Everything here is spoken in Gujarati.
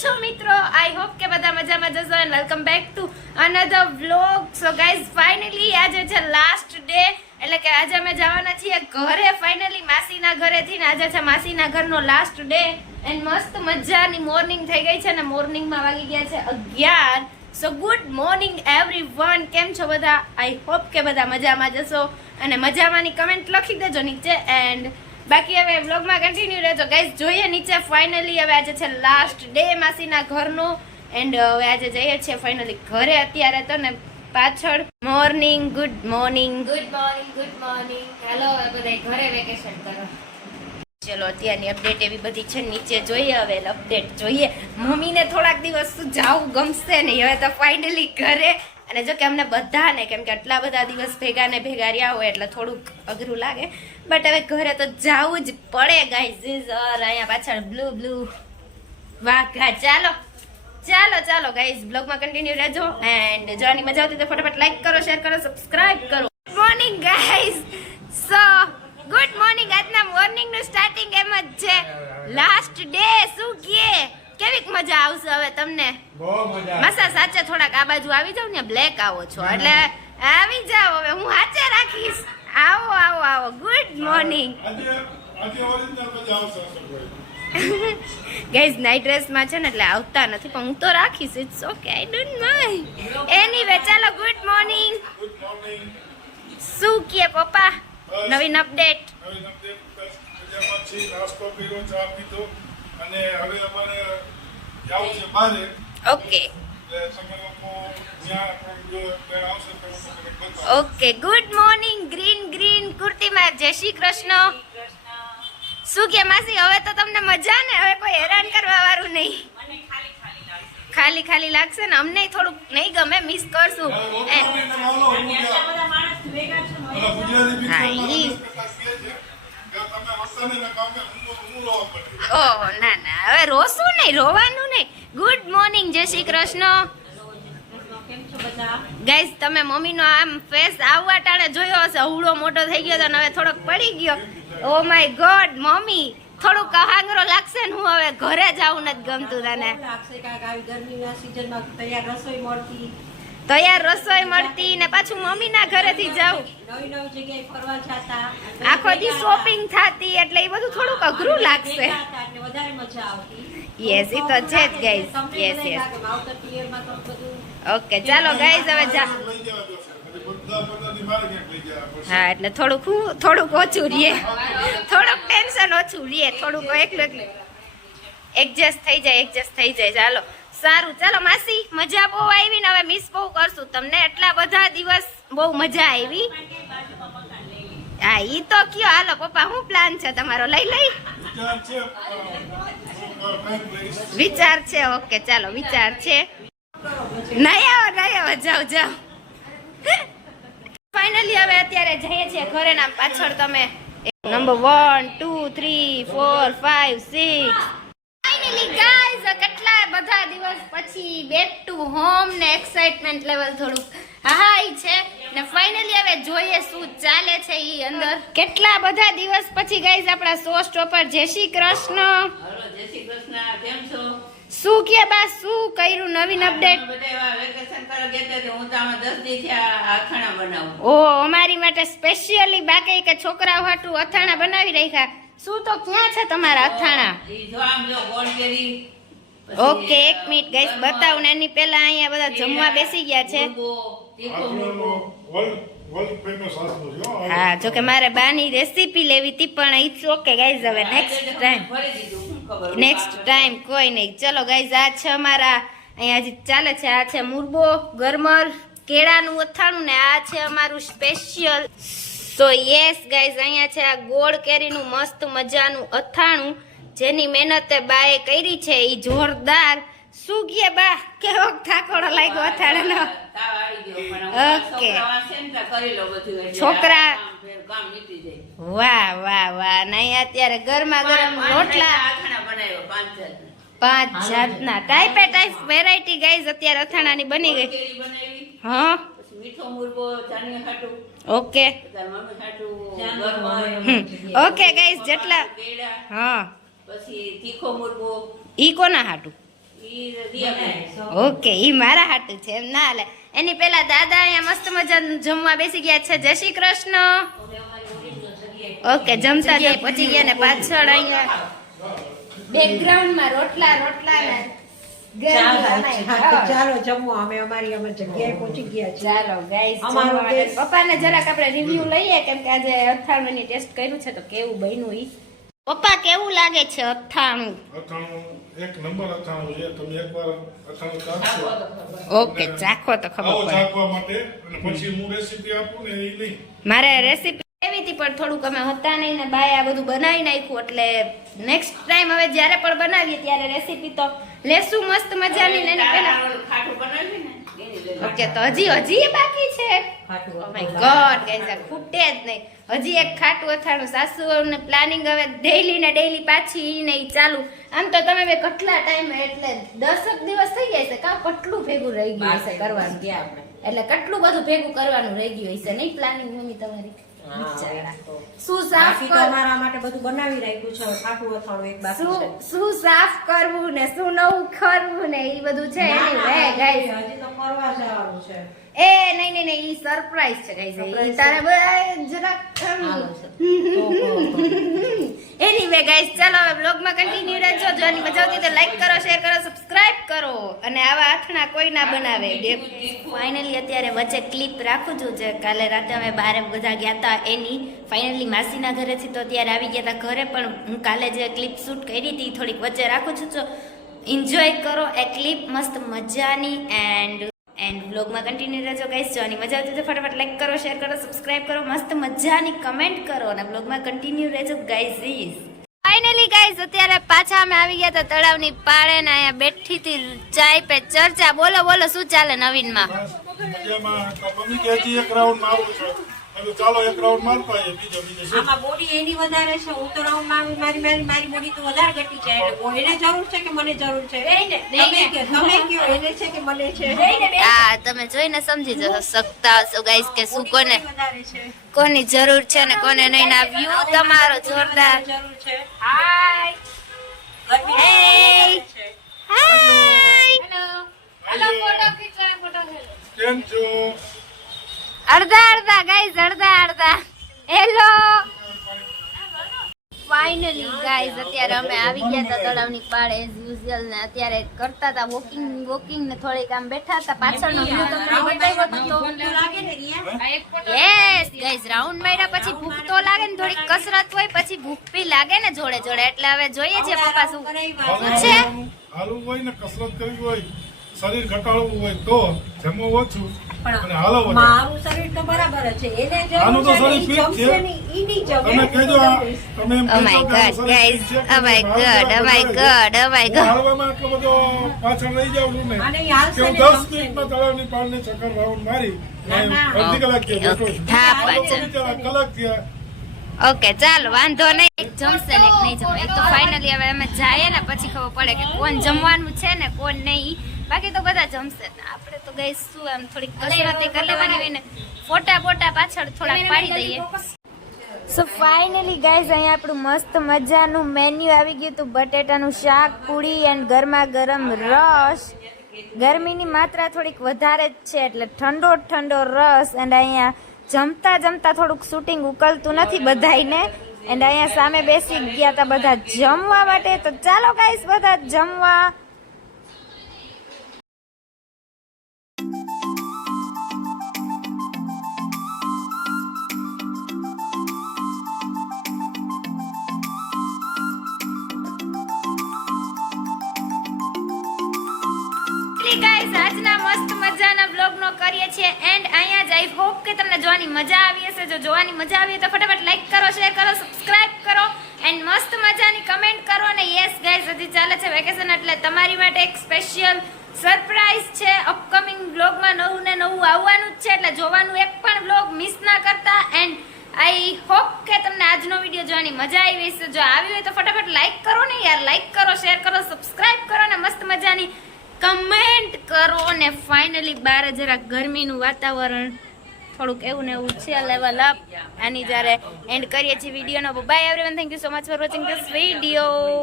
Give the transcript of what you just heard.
છો મિત્રો? આઈ હોપ કે બધા મજામાં જશો and welcome back to another vlog so guys finally આજે છે લાસ્ટ ડે એટલે કે આજે અમે જવાના છીએ ઘરે ફાઇનલી માસીના ઘરેથી ને આજે છે માસીના ઘરનો લાસ્ટ ડે એન્ડ મસ્ત મજાની મોર્નિંગ થઈ ગઈ છે ને મોર્નિંગમાં વાગી ગયા છે અગિયાર. So good morning everyone કેમ છો બધા? આઈ હોપ કે બધા મજામાં જશો. અને મજામાંની કમેન્ટ લખી દેજો નીચે. એન્ડ બાકી હવે બ્લોગમાં કન્ટિન્યુ રહેજો. ગાઈઝ જોઈએ નીચે ફાઇનલી હવે આજે છે લાસ્ટ ડે માસીના ઘરનો. એન્ડ હવે આજે જઈએ છીએ ફાઇનલી ઘરે અત્યારે તો ને પાછળ morning good morning good morning good morning hello હવે બધા ઘરે વેકેશન કરો. ચલો અત્યારની અપડેટ એવી બધી છે. નીચે જોઈએ હવે અપડેટ જોઈએ. મમ્મીને થોડાક દિવસ જાવું ગમશે નહીં હવે તો ફાઇનલી ઘરે અને જો કે અમને બધાને, કેમ કે આટલા બધા દિવસ ભેગા ને ભેગા રહ્યા હોય એટલે થોડુંક અઘરું લાગે. બટ હવે ઘરે તો જવું જ પડે ગાઈઝ અહીંયા પાછળ બ્લુ બ્લુ વાઘા. ચાલો ચાલો ચાલો ગાઈઝ બ્લોગમાં કન્ટિન્યુ રહેજો એન્ડ જોવાની મજા આવતી તો ફટાફટ લાઈક કરો શેર કરો સબસ્ક્રાઇબ કરો. Morning guys so good morning આજના મોર્નિંગનું સ્ટાર્ટિંગ એમ જ છે. લાસ્ટ ડે શું કહે કેવીક મજા આવશે હવે તમને? મસા સાચે થોડાક આ બાજુ આવી જાવ ને બ્લેક આવો છો. એટલે આવી જાઓ હવે હું સાચે રાખીશ. આવો આવો આવો. ગુડ મોર્નિંગ ગાઈઝ નાઇટ ડ્રેસમાં છે ને એટલે આવતા નથી પણ હું તો રાખીશ. It's okay I don't mind anyway ચાલો ગુડ મોર્નિંગ ગુડ મોર્નિંગ શું કહે પપ્પા? નવીન અપડેટ હવે તમને અને હવે અમારે જવું છે બારે. Okay. Okay good morning green green કુર્તીમાં જય શ્રી કૃષ્ણ. શું કે માસી હવે તો તમને મજા ને? હવે કોઈ હેરાન કરવા વાળું નહીં. ખાલી ખાલી લાગશે. ને? અમને થોડુંક નહીં ગમે મિસ કરશું. હા, ઓહ ના ના હવે રોશું નહીં રોવાનું નહીં. ગુડ મોર્નિંગ જય શ્રી કૃષ્ણ. ગાઈઝ તમે મમ્મીનો આમ ફેસ આવવા ટાણે જોયો હશે. હુડો મોટો થઈ ગયો હતો ને હવે થોડોક પડી ગયો. ઓ માય ગોડ મમ્મી થોડુંક કહાંગરો લાગશે ને હું હવે ઘરે જવું નથી ગમતું તને લાગશે કાંઈક આવી ગરમીના સિઝનમાં તૈયાર રસોઈ મળતી. તૈયાર રસોઈ મળતી ને પાછું મમ્મીના ઘરેથી જાઉં નવી નવી જગ્યાએ ફરવા જતા આખો દી શોપિંગ થતી એટલે એ બધું થોડુંક અઘરું લાગશે ભેગા હતા એટલે વધારે મજા આવતી Yes, એ તો છે જ, ગાઈઝ યસ બધું ઓકે ચાલો ગાઈઝ હવે જા. હા એટલે થોડુંક થોડુંક ઓછું રહીએ થોડુંક ટેન્શન ઓછું રહીએ થોડુંક એકલું એકલું એડજસ્ટ થઈ જાય એડજસ્ટ થઈ જાય ચાલો સારું, ચાલો માસી, મજા બહુ આવી ને હવે મિસ બહુ કરશું. તમને એટલા બધા દિવસ બહુ મજા આવી. હા, ઈ તો કયો, હાલો, પપ્પા, શું પ્લાન છે તમારો? લઈ લઈ. વિચાર છે, ઓકે, ચાલો, વિચાર છે. નહીં આવો નહીં આવો, જાઓ જાઓ. ફાઇનલી હવે અત્યારે જઈએ છીએ ઘરે નામ પાછળ. તમે number one two three four five six finally guys કેટલા બધા દિવસ પછી બેક ટુ હોમ ને એક્સાઇટમેન્ટ લેવલ થોડુંક હાઈ છે. ને ફાઇનલી હવે જોઈએ શું ચાલે છે ઈ અંદર. કેટલા બધા દિવસ પછી ગાઈઝ આપણા શો સ્ટોપર જય શ્રી કૃષ્ણ. હેલો જય શ્રી કૃષ્ણ. કેમ છો? શું કે બા શું કર્યું નવીન અપડેટ ઓ અમારી માટે સ્પેશિયલી બાકી કે છોકરાઓ હાટું અથાણા બનાવી રાખ્યા. શું તો ક્યાં છે તમારા અથાણા? ઈ જો આમ જો ગોળ કેરી. પછી ઓકે એક મિનિટ ગાઈસ બતાવું ને એની પહેલા અહીંયા બધા જમવા બેસી ગયા છે. હો. જો કે મારે બાની રેસીપી લેવી હતી પણ ઇટ્સ ઓકે ગાઈઝ હવે નેક્સ્ટ ટાઈમ ભરી દીધું શું ખબર નેક્સ્ટ ટાઈમ કોઈ નહીં. ચલો ગાઈઝ આ છે અમારા અહીંયા હજી ચાલે છે આ છે મુરબો ગરમર કેળાનું અથાણું ને આ છે અમારું સ્પેશિયલ સો યસ ગાઈઝ અહીંયા છે આ ગોળ કેરીનું મસ્ત મજાનું અથાણું. જેની મહેનતે બાએ કરી છે એ જોરદાર. શું કે બા? કેવો ઠાકોડો લાગ્યો અથાણાનો? ઓકે. છોકરા વાંચે ને ત્યાં કરી લઉં બધું એટલે છોકરા- આ કામ ફેર કામ નીકળી જાય. વાહ વાહ વાહ. નહીં અત્યારે ગરમા ગરમ રોટલા પાંચ જાતના. ટાઈપે ટાઈપ વેરાયટી ગાઈઝ અત્યારે અથાણાની બની ગઈ. કેરી હા. મીઠો મુરબો ચાની ખાટું ઓકે. ઓકે ગાઈઝ જેટલા હા. પછી તીખો મુરગો ઈ કોના હાટું. ઓકે ઈ મારા હાટું છે એમ ના હાલે. એની પેલા દાદા અહીંયા મસ્ત મજા જમવા બેસી ગયા છે. જય શ્રી કૃષ્ણ. ઓકે જમતા પછી પહોંચી ગયા ને પાછળ અહીંયા. બેકગ્રાઉન્ડમાં રોટલા રોટલા ને ચાલો ગરમી હા, ચાલો જમો અમે અમારી અમે જગ્યાએ પહોંચી ગયા છીએ. ચાલો ગાઈસ અમારો પપ્પાને જરાક આપણે રિવ્યુ લઈએ કેમ કે આજે અથાણુંની ટેસ્ટ કર્યું છે તો કેવું બન્યું ઈ? પપ્પા કેવું લાગે છે અથાણું? અથાણું એક નંબર અથાણું છે. તમે એકવાર અથાણું ચાખશો. ઓકે ચાખો તો ખબર પડે. ચાખવા માટે અને પછી હું રેસીપી આપું ને એ નહીં. મારે રેસીપી એવી હતી પણ થોડુંક અમે હતા નહીં ને બાય આ બધું બનાવી નાખ્યું એટલે નેક્સ્ટ ટાઈમ હવે જ્યારે પણ બનાવીએ ત્યારે રેસીપી તો લેશું મસ્ત મજાની ને પેલા ખાટું બનાવ્યું ને ઓકે તો હજી હજી બાકી છે. ઓ માય ગોડ ગાઈસ આ ખૂટે જ નહીં. હજી એક ખાટું અથાણું સાસુને પ્લાનિંગ હવે ડેઈલી ને ડેઈલી પાછી ને ચાલુ. આમ તો તમે બે કેટલા ટાઈમ એટલે દસક દિવસ થઈ ગયા છે. કાં કેટલું ભેગું રહી ગયું હશે કરવાનું? એટલે કેટલું બધું ભેગું કરવાનું રહી ગયું હશે. નહીં પ્લાનિંગ મમ્મી તમારી. શું સાફ અમારા માટે બધું બનાવી રાખ્યું છે. ખાટું અથાણું એક બાકી શું શું સાફ કરવું ને શું નવું કરવું ને એ બધું છે એની વે ગાઈસ હજી તો ફરવા જવાનું છે. એ નહીં નહીં નહીં સરપ્રાઈઝ છે ગાઈઝ તારે જરાક. એનીવે ગાઈસ ચાલો હવે બ્લોગમાં કન્ટિન્યુ રહેજો. જો આની મજા આવતી તો લાઈક કરો શેર કરો સબસ્ક્રાઇબ કરો. અને આવા આથણા કોઈ ના બનાવે. ફાઇનલી અત્યારે વચ્ચે ક્લિપ રાખું છું જે કાલે રાતે અમે બારે બધા ગયા હતા એની ફાઇનલી માસીના ઘરેથી તો ત્યારે આવી ગયા હતા ઘરે પણ હું કાલે જે ક્લિપ શૂટ કરી હતી થોડીક વચ્ચે રાખું છું. તો એન્જોય કરો એ ક્લિપ મસ્ત મજાની એન્ડ એન્ડ બ્લોગમાં કન્ટિન્યુ રહેજો ગાઈસ જો આની મજા આવતી તો ફટાફટ લાઈક કરો શેર કરો સબસ્ક્રાઇબ કરો. મસ્ત મજાની કમેન્ટ કરો અને બ્લોગમાં કન્ટિન્યુ રહેજો ગાઈસ ઇઝ ફાઇનલી ગાઈસ અત્યારે પાછા અમે આવી ગયા હતા તળાવની પાળે ને અહીંયા બેઠી હતી ચાય પે ચર્ચા. બોલો બોલો, શું ચાલે નવીનમાં? મજામાં. મમ્મી કહેતી, એક રાઉન્ડ મારવું છે. મેં ચાલો એક રાઉન્ડ મારતા આવીએ બીજો બીજો આમાં બોડી એની વધારે છે હું તો રાઉન્ડ મારી મારી મારી મારી બોડી તો વધારે ઘટી જાય એટલે એને જરૂર છે કે મને જરૂર છે? તમે કયો તમે કયો એને છે કે મને છે? આ તમે જોઈને સમજી જશો શકતા હશો ગાઈસ કે શું કોને બોડી વધારે છે? કોની જરૂર છે ને કોને નહીં ના વ્યૂ તમારો જોરદાર. જરૂર છે. હાય ગરમી Hey. છે હાય કેમ છો અડધા અડધા ગાઈઝ અડધા અડધા હેલો ફાઇનલી ગાઈઝ અત્યારે અમે આવી ગયા હતા તળાવની પાળે એઝ યુઝ્યુઅલ ને અત્યારે કરતા હતા વોકિંગ વોકિંગ ને થોડીક આમ બેઠા હતા. પાછળનો વ્યૂ તો યસ ગાઈઝ રાઉન્ડ માર્યા પછી ભૂખ તો લાગે ને થોડીક કસરત હોય પછી ભૂખ બી લાગે ને જોડે જોડે. એટલે હવે જોઈએ છે પપ્પા શું છે? હાલવું હોય ને કસરત કરવી હોય શરીર ઘટાડવું હોય તો જમવું ઓછું અને હાલો મારું શરીર તો બરાબર જ છે. એને આનું જરૂર તો છે શરીર ને ઈ fit છે. જમશે નહીં, ઈ નહીં જમે. તમે કહેજો આ- તમે એમ ઓ કહેશો માય કે ગોડ આનું શરીર ગાઈઝ fit છે, ઓ માય પણ ગોડ ઓ માય વધારે ગોડ ઓ માય હું ગોડ હાલવામાં આટલો બધો પાછળ રહી જાઉં છું ને. અને ઈ હાલશે કે હું ને દસ જમશે મિનિટમાં તળાવની પાળને ચક્કર રાઉન્ડ મારી. ના, ના. અડધી કલાક થયા બેઠો ઓકે, છું. હા, આ લોકો પાછળ. બિચારા કલાક થયા. ઓકે ચાલો વાંધો નહીં. એક જમશે ને એક નહીં જમે. એ તો ફાઇનલી હવે અમે જઈએ ને પછી ખબર પડે કે કોણ જમવાનું છે ને કોણ નહીં. બાકી તો બધા જમશે. આપણે તો ગઈ શું આમ થોડીક કસરત કરી લેવાની હોય ને ફોટા ફોટા પાછળ થોડાક પાડી દઈએ. સો ફાઇનલી ગાઈઝ અહીંયા આપણું મસ્ત મજાનું મેન્યુ આવી ગયું હતું. બટેટાનું શાક પૂરી એન્ડ ગરમા ગરમ રસ. ગરમીની માત્રા થોડીક વધારે જ છે એટલે ઠંડો ઠંડો રસ. એન્ડ અહીંયા જમતા જમતા થોડુંક શૂટિંગ ઉકલતું નથી બધાઈને એન્ડ અહીંયા સામે બેસી ગયા હતા બધા જમવા માટે. તો ચાલો ગાઈઝ બધા જમવા. કરીએ છીએ. એન્ડ અહીંયા જ આઈ હોપ કે તમને જોવાની મજા આવી હશે. જો જોવાની મજા આવી તો ફટાફટ લાઈક કરો શેર કરો સબસ્ક્રાઇબ કરો. એન્ડ મસ્ત મજાની કમેન્ટ કરો. અને યસ ગાઈઝ હજી ચાલે છે વેકેશન એટલે તમારી માટે એક સ્પેશિયલ સરપ્રાઈઝ છે. અપકમિંગ બ્લોગમાં નવું ને નવું આવવાનું જ છે. એટલે જોવાનું એક પણ બ્લોગ મિસ ના કરતા. એન્ડ આઈ હોપ કે તમને આજનો વીડિયો જોવાની મજા આવી હશે. જો આવી હોય તો ફટાફટ લાઈક કરો ને યાર. લાઈક કરો શેર કરો સબસ્ક્રાઈબ કરો ને મસ્ત મજાની કમેન્ટ કરો ને ફાઇનલી બાર જરાક ગરમીનું વાતાવરણ થોડુંક એવું ને એવું છે લેવલ અપ આની જ્યારે એન્ડ કરીએ છીએ વિડીયોનો bye everyone thank you so much for watching this video